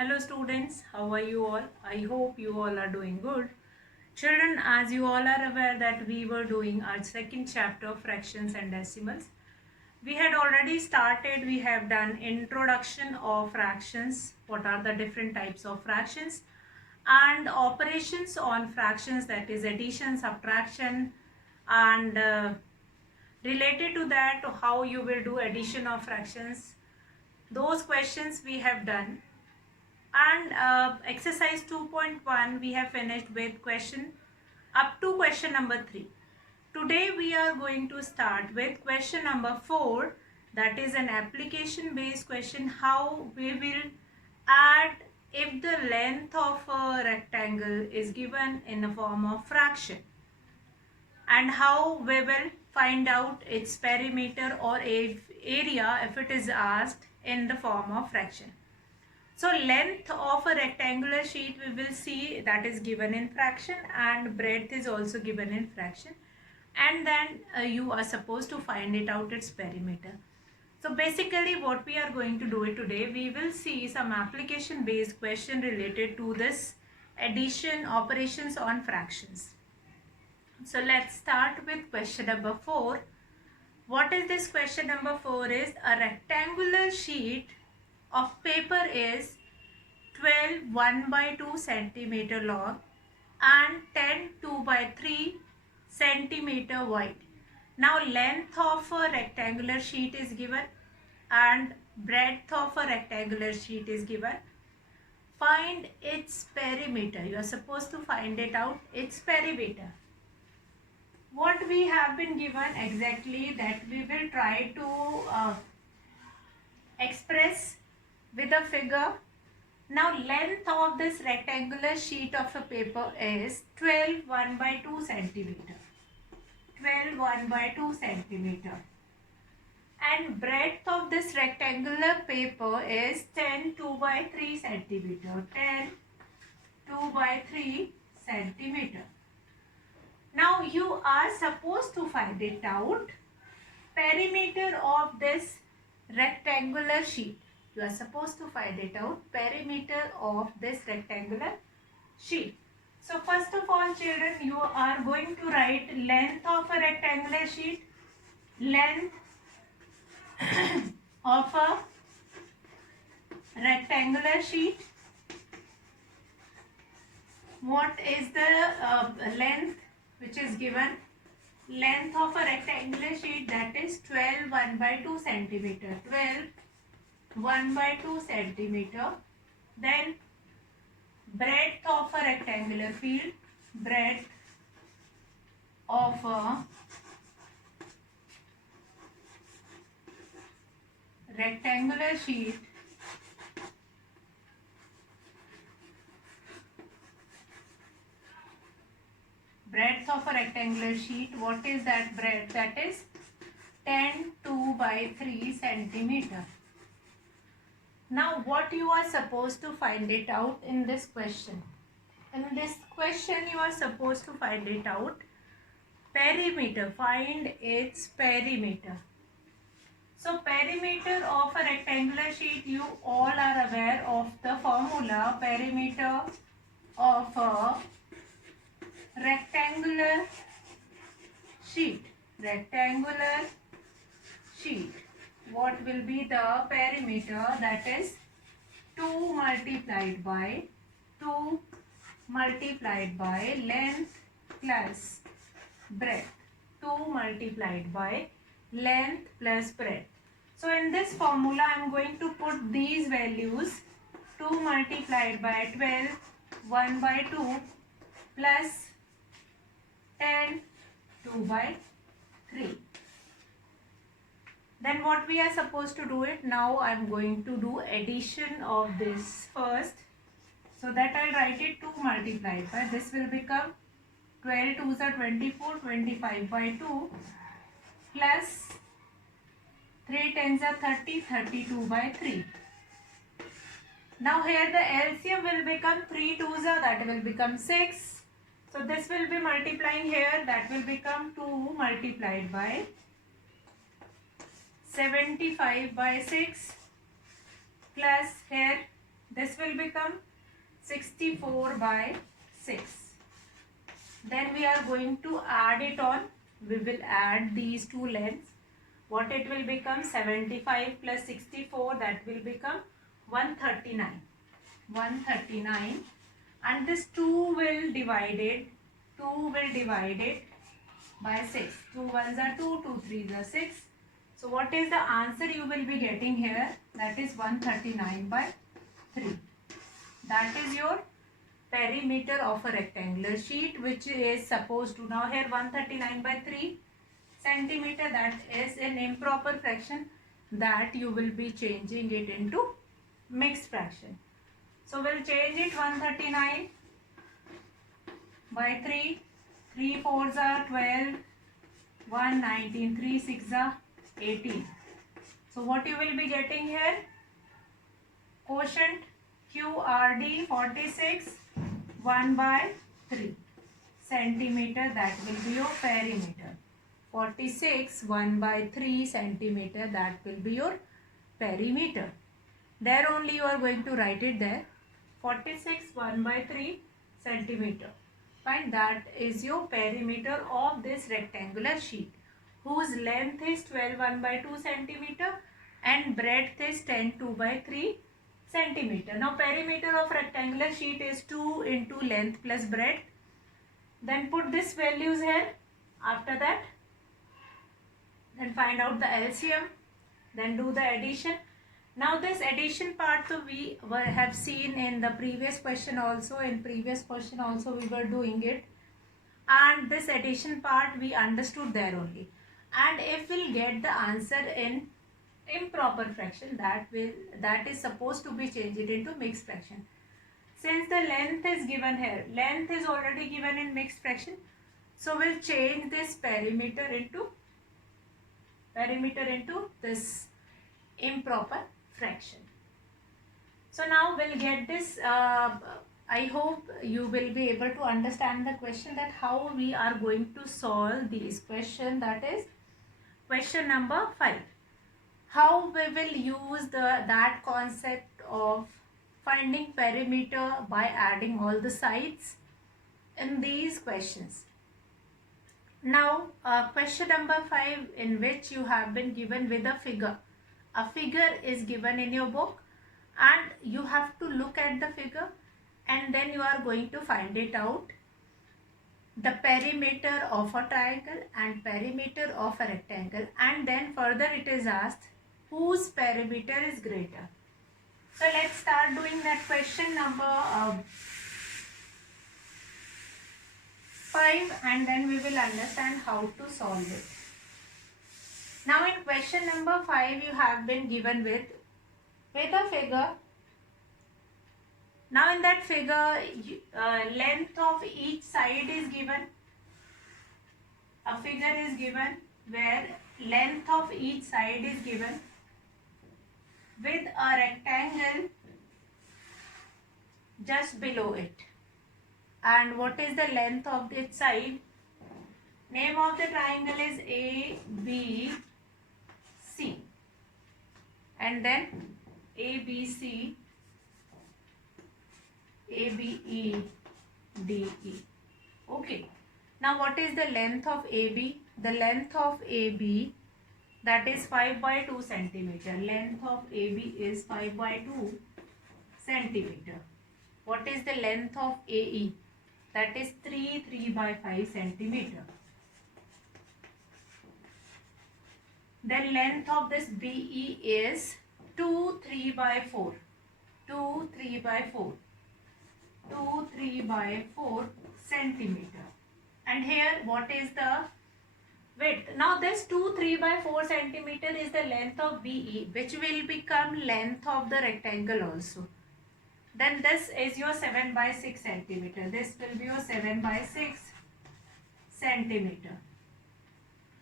Hello students, how are you all? I hope you all are doing good. Children, as you all are aware that we were doing our second chapter of fractions and decimals. We had already started, we have done introduction of fractions, what are the different types of fractions, and operations on fractions, that is addition, subtraction, and related to that how you will do addition of fractions. Those questions we have done, and exercise 2.1 we have finished with question up to question number 3. Today we are going to start with question number 4, that is an application based question, how we will add if the length of a rectangle is given in the form of fraction, and how we will find out its perimeter or area if it is asked in the form of fraction. So length of a rectangular sheet we will see that is given in fraction, and breadth is also given in fraction, and then you are supposed to find it out its perimeter. So basically what we are going to do it today, we will see some application based question related to this addition operations on fractions. So let's start with question number 4. What is this question number 4 is, a rectangular sheet of paper is 12 1 by 2 centimeter long and 10 2 by 3 centimeter wide. Now length of a rectangular sheet is given and breadth of a rectangular sheet is given. Find its perimeter. You are supposed to find it out, its perimeter. What we have been given exactly, that we will try to express with a figure. Now length of this rectangular sheet of a paper is 12 1 by 2 centimeter. 12 1 by 2 centimeter. And breadth of this rectangular paper is 10 2 by 3 centimeter. 10 2 by 3 centimeter. Now you are supposed to find it out, perimeter of this rectangular sheet. You are supposed to find it out, perimeter of this rectangular sheet. So first of all children, you are going to write length of a rectangular sheet. Length of a rectangular sheet. What is the length which is given? Length of a rectangular sheet, that is 12 1 by 2 centimeter. 12 1 by 2 centimeter. Then breadth of a rectangular field, breadth of a rectangular sheet breadth of a rectangular sheet, what is that breadth? That is 10 2 by 3 centimeter. Now what you are supposed to find it out in this question? In this question you are supposed to find it out, perimeter, find its perimeter. So perimeter of a rectangular sheet, you all are aware of the formula, perimeter of a rectangular sheet. Rectangular sheet. What will be the perimeter? That is 2 multiplied by 2 multiplied by length plus breadth. 2 multiplied by length plus breadth. So in this formula I am going to put these values, 2 multiplied by 12 1 by 2 plus 10 2 by 3. Then what we are supposed to do it? Now I am going to do addition of this first. So that I will write it 2 multiplied by, this will become 12 2s are 24, 25 by 2 plus 3 10s are 30, 32 by 3. Now here the LCM will become 3 2s are, that will become 6. So this will be multiplying here, that will become 2 multiplied by 75 by 6 plus here This will become 64 by 6. Then we are going to add it on. We will add these two lengths. What it will become? 75 plus 64, that will become 139. 139, and this 2 will divide it by 6. 2 ones are 2, 2 threes are 6. So what is the answer you will be getting here? That is 139 by 3. That is your perimeter of a rectangular sheet, which is supposed to, now here 139 by 3 centimeter, that is an improper fraction, that you will be changing it into mixed fraction. So we'll change it. 139 by 3, 3 fours are 12, 1 19, 3 6 are 18. So what you will be getting here? Quotient QRD 46, 1 by 3 centimeter, that will be your perimeter. 46, 1 by 3 centimeter, that will be your perimeter. There only you are going to write it there. 46, 1 by 3 centimeter. Fine, that is your perimeter of this rectangular sheet, whose length is 12, 1 by 2 centimeter and breadth is 10, 2 by 3 centimeter. Now perimeter of rectangular sheet is 2 into length plus breadth. Then put these values here. After that, then find out the LCM. Then do the addition. Now this addition part, so we have seen in the previous question also. In previous question also we were doing it, and this addition part we understood there only. And if we'll get the answer in improper fraction, that is supposed to be changed into mixed fraction. Since the length is given here, length is already given in mixed fraction, so we'll change this perimeter into this improper fraction. So now we'll get this. I hope you will be able to understand the question, that how we are going to solve this question, that is question number 5. How we will use that concept of finding perimeter by adding all the sides in these questions. Now question number 5, in which you have been given with a figure. A figure is given in your book, and you have to look at the figure, and then you are going to find it out, the perimeter of a triangle and perimeter of a rectangle, and then further it is asked whose perimeter is greater. So let's start doing that question number 5, and then we will understand how to solve it. Now in question number 5, you have been given with a figure. Now in that figure, length of each side is given. A figure is given where length of each side is given with a rectangle just below it. And what is the length of its side? Name of the triangle is ABC, and then ABC, ABEDE. Okay. Now what is the length of AB? The length of AB, that is 5 by 2 centimeter. Length of AB is 5 by 2 centimeter. What is the length of AE? That is 3 by 5 centimeter. Then length of this BE is 3 by 4. 3 by 4 centimeter. And here what is the width? Now this 3 by 4 centimeter is the length of BE, which will become length of the rectangle also. Then this is your 7 by 6 centimeter. This will be your 7 by 6 centimeter.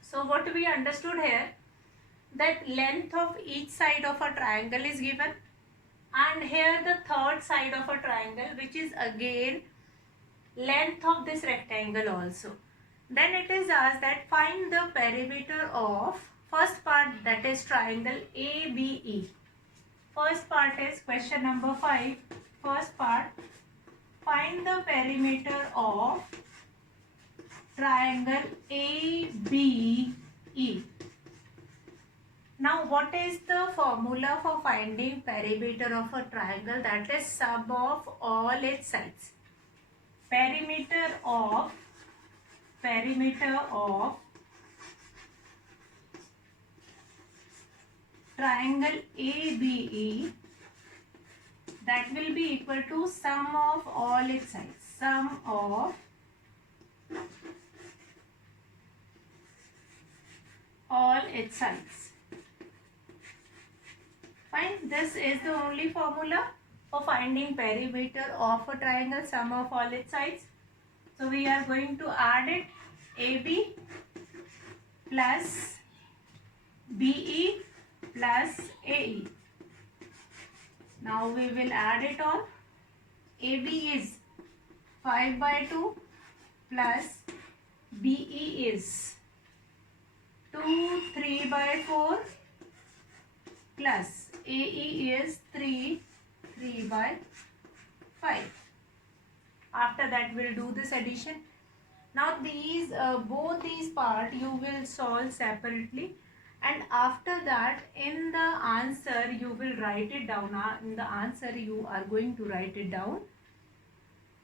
So what we understood here, that length of each side of a triangle is given, and here the third side of a triangle, which is again length of this rectangle also. Then it is asked that find the perimeter of first part, that is triangle ABE. First part is question number 5. first part, find the perimeter of triangle ABE. Now what is the formula for finding perimeter of a triangle? That is sum of all its sides. Perimeter of triangle ABE, that will be equal to sum of all its sides. Sum of all its sides. Fine. This is the only formula for finding perimeter of a triangle, sum of all its sides. So we are going to add it, AB plus BE plus AE. Now we will add it all. AB is 5 by 2 plus BE is 2 3 by 4 plus AE is 3 by 5. After that we'll do this addition. Now these both these part you will solve separately, and after that in the answer you will write it down. In the answer you are going to write it down,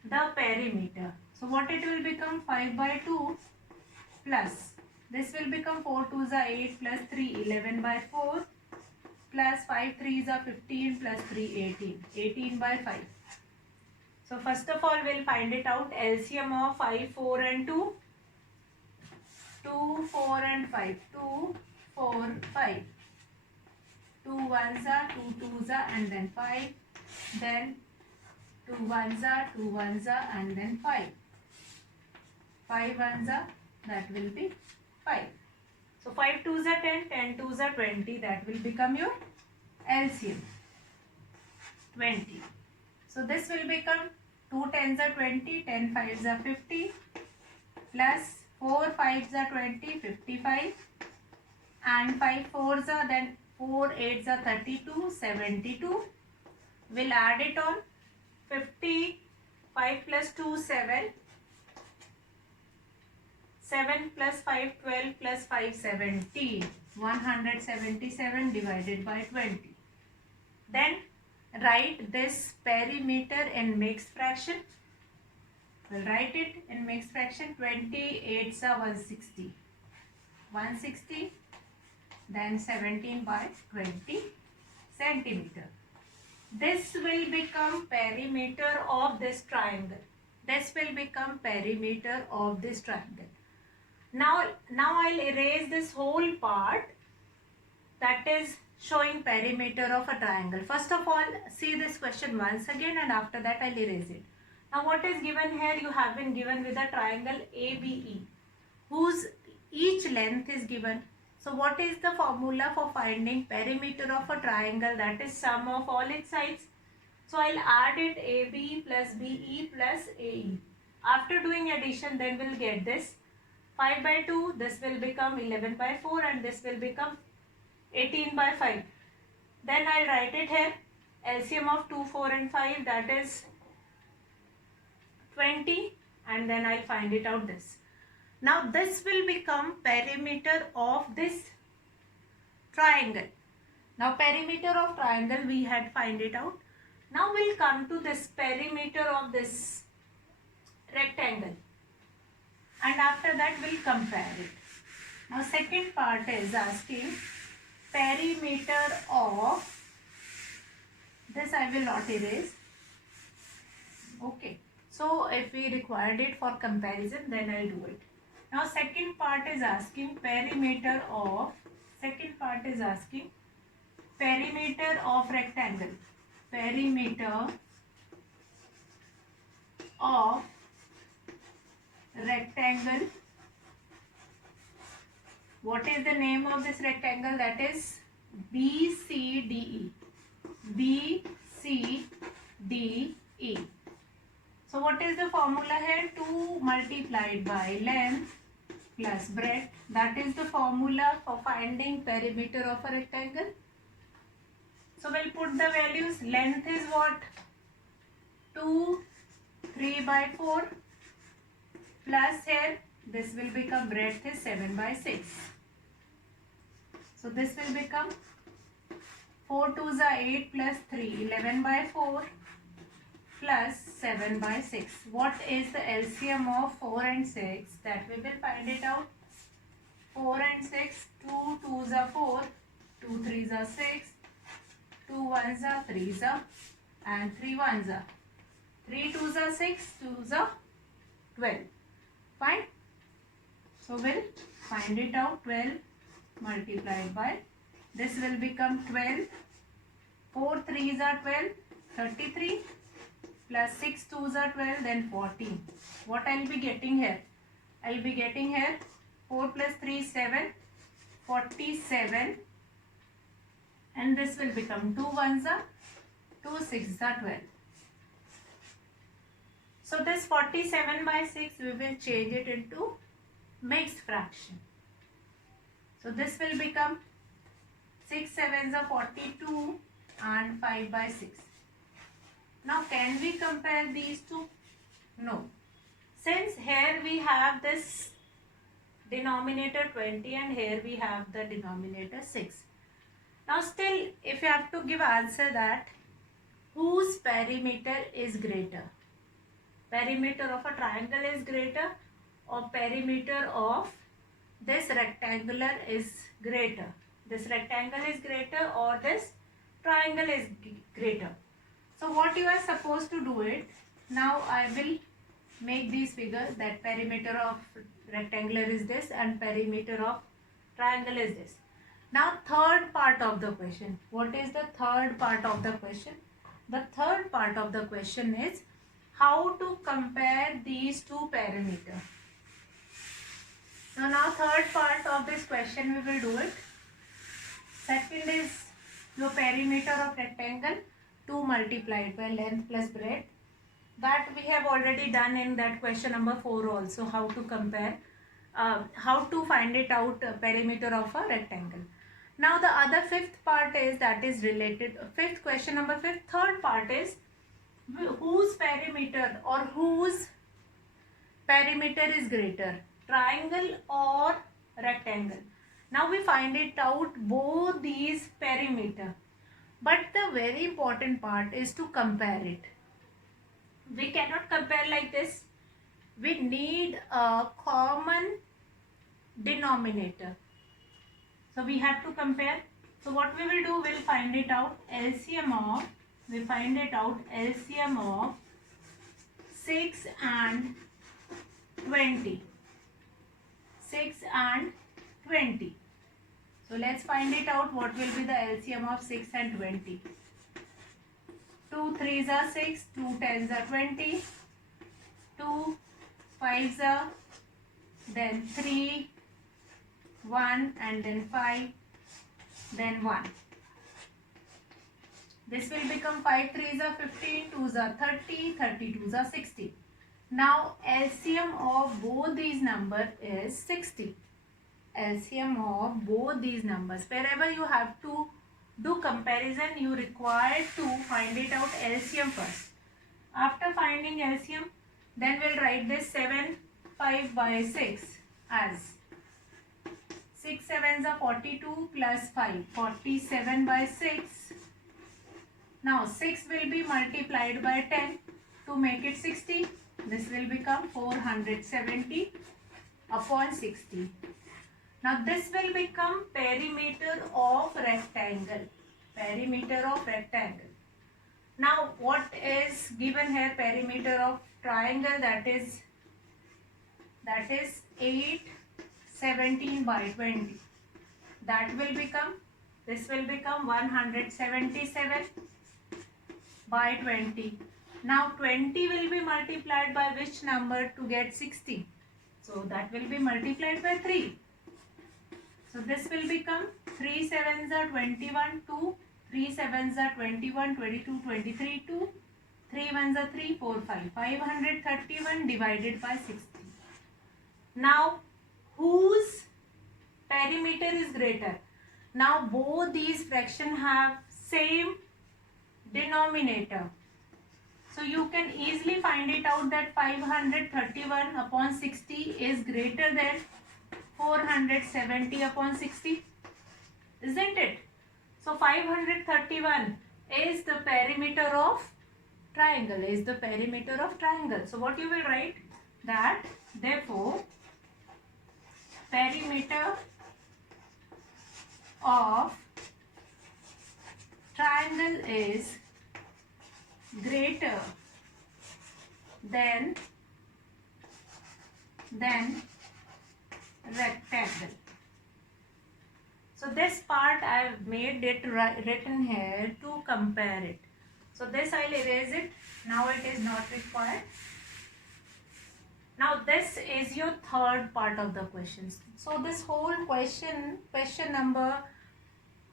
the perimeter. So what it will become, 5 by 2 plus this will become 4 2s are 8 plus 3 11 by 4 plus 5 3s are 15 plus 3 18 by 5. So first of all we'll find it out, LCM of 5 4 and 2, 2 4 and 5, 2 4 5, 2 1s are 2 2s are and then 5, then 2 1s are 2 1s are and then 5, 5 1s are, that will be 5. So 5 2s are 10, 10 2s are 20, that will become your LCM, 20. So this will become 2 10s are 20, 10 5s are 50 plus 4 5s are 20, 55 and 5 4s are, then 4 8s are 32, 72. We'll add it on, 50, 5 plus 2 7, 7 plus 5 12 plus 5 17, 177 divided by 20. Then write this perimeter in mixed fraction. We'll write it in mixed fraction. 28s are 160, 160, then 17 by 20 centimeter. This will become perimeter of this triangle. This will become perimeter of this triangle. Now I'll erase this whole part that is showing perimeter of a triangle. First of all, see this question once again, and after that I'll erase it. Now what is given here? You have been given with a triangle ABE whose each length is given. So what is the formula for finding perimeter of a triangle? That is sum of all its sides. So I'll add it, AB plus BE plus AE. After doing addition, then we'll get this 5 by 2, this will become 11 by 4 and this will become 18 by 5. Then I'll write it here, LCM of 2, 4 and 5, that is 20, and then I'll find it out this. Now this will become perimeter of this triangle. Now perimeter of triangle we had find it out. Now we'll come to this perimeter of this rectangle, and after that we'll compare it. Now second part is asking perimeter of this. I will not erase. Okay. So if we required it for comparison, then I'll do it. Now second part is asking perimeter of rectangle. Perimeter of rectangle. What is the name of this rectangle? That is BCDE. BCDE. So what is the formula here? 2 multiplied by length plus breadth. That is the formula for finding perimeter of a rectangle. So we'll put the values. Length is what? 2 3 by 4 plus here this will become breadth is 7 by 6. So this will become 4 2s are 8 plus 3 11 by 4 plus 7 by 6. What is the LCM of 4 and 6? That we will find it out. 4 and 6, 2 2s are 4, 2 3s are 6, 2 1s are 3s are, and 3 1s are. 3 2s are 6, 2s are 12. Fine. So we'll find it out. 12 multiplied by, this will become 12. 4 3s are 12, 33 plus 6 2s are 12, then 14. What I'll be getting here? I'll be getting here 4 plus 3 is 7, 47, and this will become 2 1s are 2 6s are 12. So this 47 by 6 we will change it into mixed fraction. So this will become 6 7s are 42 and 5 by 6. Now can we compare these two? No. Since here we have this denominator 20 and here we have the denominator 6. Now still if you have to give answer that whose perimeter is greater? Perimeter of a triangle is greater or perimeter of this rectangular is greater? This rectangle is greater or this triangle is greater? So what you are supposed to do it, now I will make these figures that perimeter of rectangular is this and perimeter of triangle is this. Now third part of the question. What is the third part of the question? The third part of the question is how to compare these two perimeters. So now third part of this question we will do it. Second is your perimeter of rectangle 2 multiplied by length plus breadth. That we have already done in that question number 4 also, how to compare, how to find it out perimeter of a rectangle. Now the other fifth part is that is related, fifth question number 5, third part is whose perimeter or whose perimeter is greater, triangle or rectangle. Now we find it out both these perimeter, but the very important part is to compare it. We cannot compare like this. We need a common denominator. So we have to compare. So what we will do, we'll find it out LCM of, we find it out LCM of 6 and 20. 6 and 20. So let's find it out what will be the LCM of 6 and 20. 2 3s are 6, 2 10s are 20, 2 5s are, then 3, 1 and then 5, then 1. This will become 5 3s are 15, 2s are 30, 32s are 60. Now LCM of both these numbers is 60. LCM of both these numbers. Wherever you have to do comparison, you require to find it out LCM first. After finding LCM, then we'll write this 7 5 by 6 as 6 7s are 42 plus 5, 47 by 6. Now 6 will be multiplied by 10 to make it 60. This will become 470 upon 60. Now this will become perimeter of rectangle. Perimeter of rectangle. Now what is given here? Perimeter of triangle, that is 8 17 by 20. That will become, this will become 177 by 20. Now 20 will be multiplied by which number to get 60? So that will be multiplied by 3. So this will become 3 7s are 21, 2, 3 7s are 21, 22, 23, 2, 3 1s are 3, 4, 5. 531 divided by 60. Now whose perimeter is greater? Now both these fractions have same denominator. So you can easily find it out that 531 upon 60 is greater than 470 upon 60, isn't it? So 531 is the perimeter of triangle, is the perimeter of triangle. So what you will write, that therefore perimeter of triangle is greater than rectangle. So this part I have made it written here to compare it. So this I'll erase it. Now it is not required. Now this is your third part of the questions. So this whole question number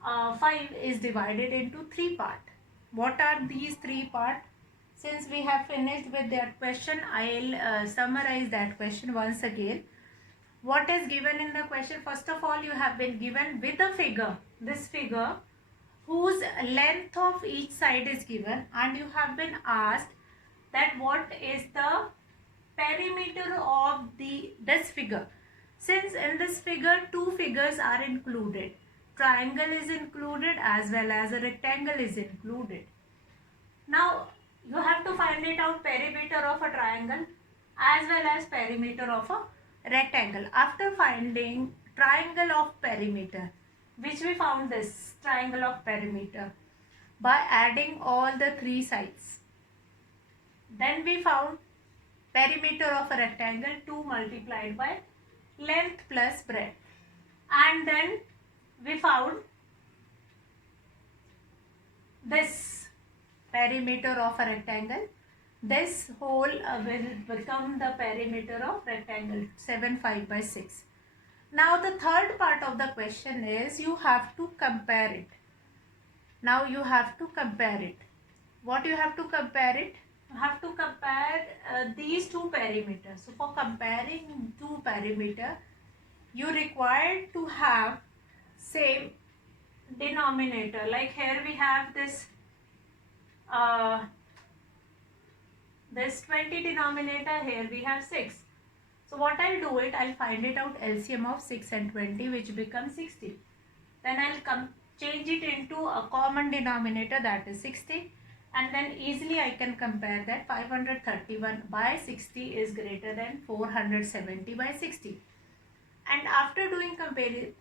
5 is divided into 3 parts. What are these 3 parts? Since we have finished with that question, I'll summarize that question once again. What is given in the question? First of all, you have been given with a figure, this figure, whose length of each side is given, and you have been asked that what is the perimeter of this figure. Since in this figure 2 figures are included, triangle is included as well as a rectangle is included. Now you have to find it out perimeter of a triangle as well as perimeter of a rectangle. After finding triangle of perimeter, which we found this triangle of perimeter by adding all the 3 sides, then we found perimeter of a rectangle 2 multiplied by length plus breadth, and then we found this perimeter of a rectangle. This whole will become the perimeter of rectangle 7/5 by 6. Now the third part of the question is you have to compare it. Now you have to compare it. What you have to compare it? You have to compare these 2 perimeters. So for comparing 2 perimeter, you require to have same denominator. Like here we have this 20 denominator, here we have 6. So what I'll do it, I'll find it out LCM of 6 and 20, which becomes 60. Then I'll change it into a common denominator, that is 60, and then easily I can compare that 531 by 60 is greater than 470 by 60. And after doing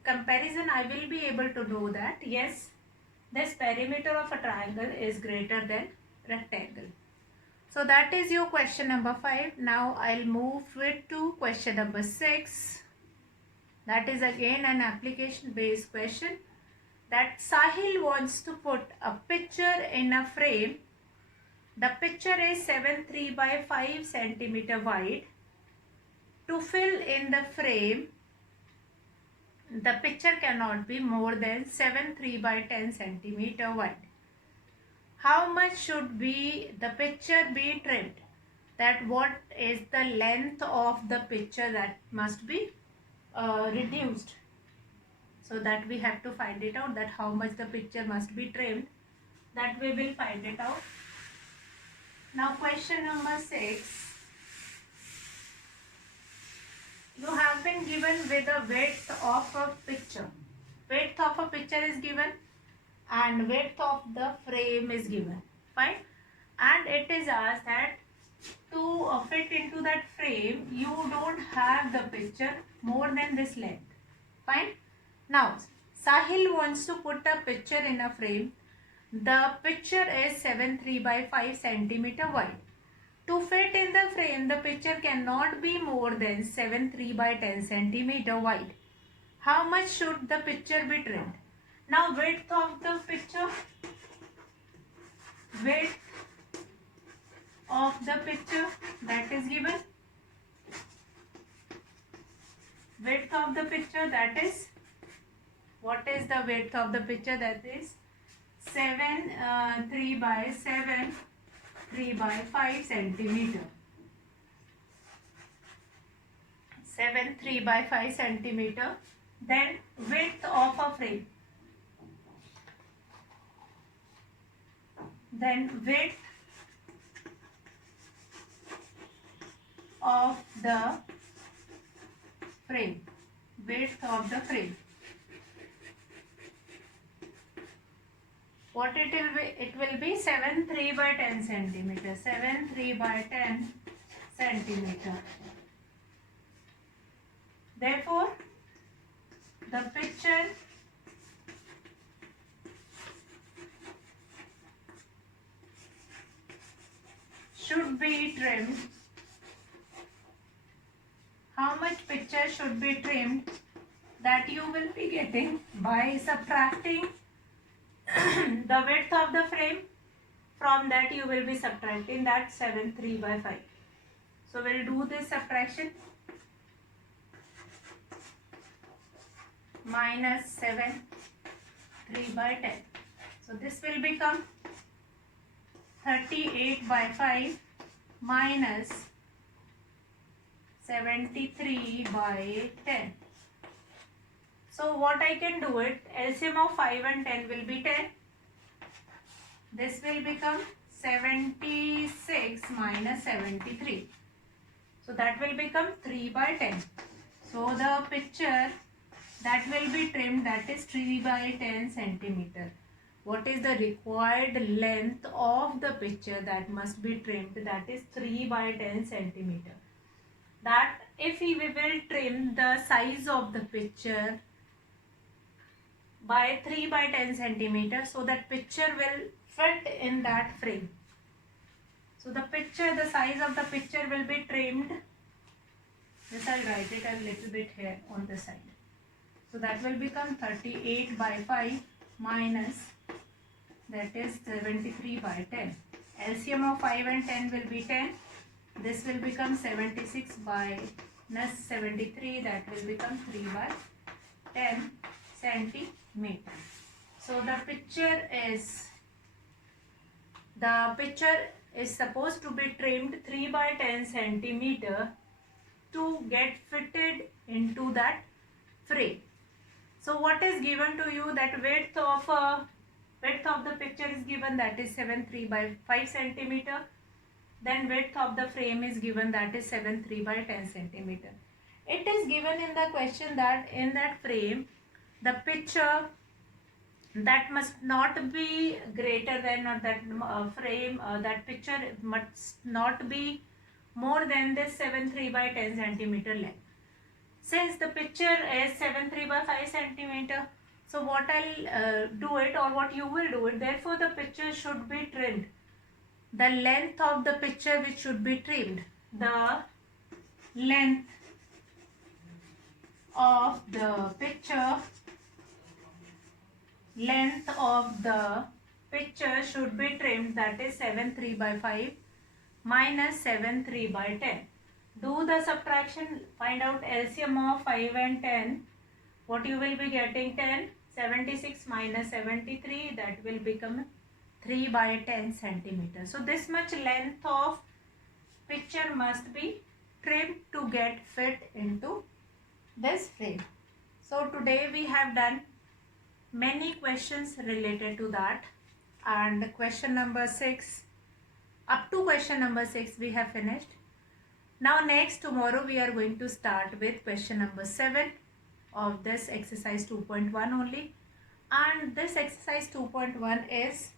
comparison, I will be able to know that yes, this perimeter of a triangle is greater than rectangle. So that is your question number 5. Now I'll move it to question number 6. That is again an application based question. That Sahil wants to put a picture in a frame. The picture is 7.3 by 5 centimeter wide. To fill in the frame, the picture cannot be more than 7.3 by 10 centimeter wide. How much should be the picture be trimmed? That what is the length of the picture that must be reduced? So that we have to find it out, that how much the picture must be trimmed. That we will find it out. Now question number 6. You have been given with a width of a picture. Width of a picture is given and width of the frame is given. Fine. And it is asked that to fit into that frame, you don't have the picture more than this length. Fine. Now, Sahil wants to put a picture in a frame. The picture is 7.3 by 5 centimeter wide. To fit in the frame, the picture cannot be more than 7.3 by 10 centimeter wide. How much should the picture be trimmed? Now width of the picture, width of the picture that is given, width of the picture, that is, what is the width of the picture? That is 3 by 7, 3 by 5 centimeter. 7, 3 by 5 centimeter. Then width of a frame. Then width of the frame. Width of the frame. What it will be? It will be 7.3 by 10 centimeter. 7.3 by 10 centimeter. Therefore, the picture should be trimmed. How much picture should be trimmed? That you will be getting by subtracting the width of the frame. From that you will be subtracting that 7.3 by 5. So we'll do this subtraction. Minus 7.3 by 10. So this will become 38 by 5 minus 73 by 10. So what I can do it, LCM of 5 and 10 will be 10. This will become 76 minus 73. So that will become 3 by 10. So the picture that will be trimmed, that is 3 by 10 centimeter. What is the required length of the picture that must be trimmed? That is 3 by 10 centimeter. That if we will trim the size of the picture by 3 by 10 centimeter, so that picture will fit in that frame. So the picture, the size of the picture will be trimmed. This I'll write it a little bit here on the side. So that will become 38 by 5 minus, that is 73 by 10. LCM of 5 and 10 will be 10. This will become 76 by minus 73, that will become 3 by 10 centimeter. So the picture is supposed to be trimmed 3 by 10 centimeter to get fitted into that frame. So what is given to you, that width of the picture is given, that is 7.3 by 5 centimeter. Then width of the frame is given, that is 7.3 by 10 centimeter. It is given in the question that in that frame, the picture that must not be greater than, or that frame, that picture must not be more than this 7.3 by 10 centimeter length. Since the picture is 7.3 by 5 centimeter, so what I'll do it, or what you will do it, therefore the picture should be trimmed. The length of the picture which should be trimmed, the length of the picture should be trimmed, that is 7.3 by 5 minus 7.3 by 10. Do the subtraction, find out LCM of 5 and 10. What you will be getting? 10. 76 minus 73, that will become 3 by 10 centimeter. So this much length of picture must be trimmed to get fit into this frame. So today we have done many questions related to that, and question number 6, up to question number 6 we have finished. Now next, tomorrow we are going to start with question number 7 of this exercise 2.1 only, and this exercise 2.1 is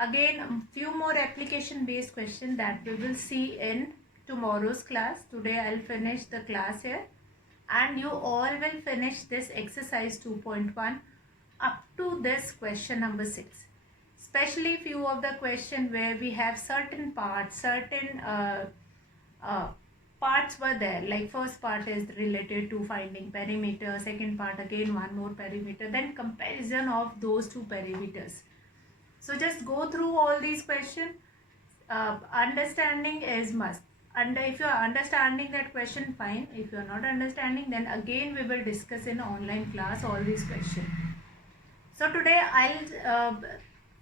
again a few more application based questions that we will see in tomorrow's class. Today I'll finish the class here, and you all will finish this exercise 2.1 up to this question number 6. Especially few of the question where we have certain parts, parts were there, like first part is related to finding perimeter, second part again one more perimeter, then comparison of those two perimeters. So just go through all these questions. Understanding is must, and if you are understanding that question, fine. If you are not understanding, then again we will discuss in online class all these questions. So today I'll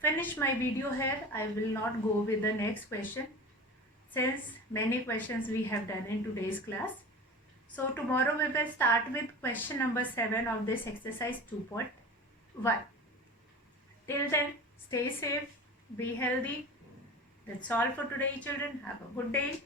finish my video here. I will not go with the next question, since many questions we have done in today's class. So tomorrow we will start with question number 7 of this exercise 2.1. Till then, stay safe, be healthy. That's all for today, children. Have a good day.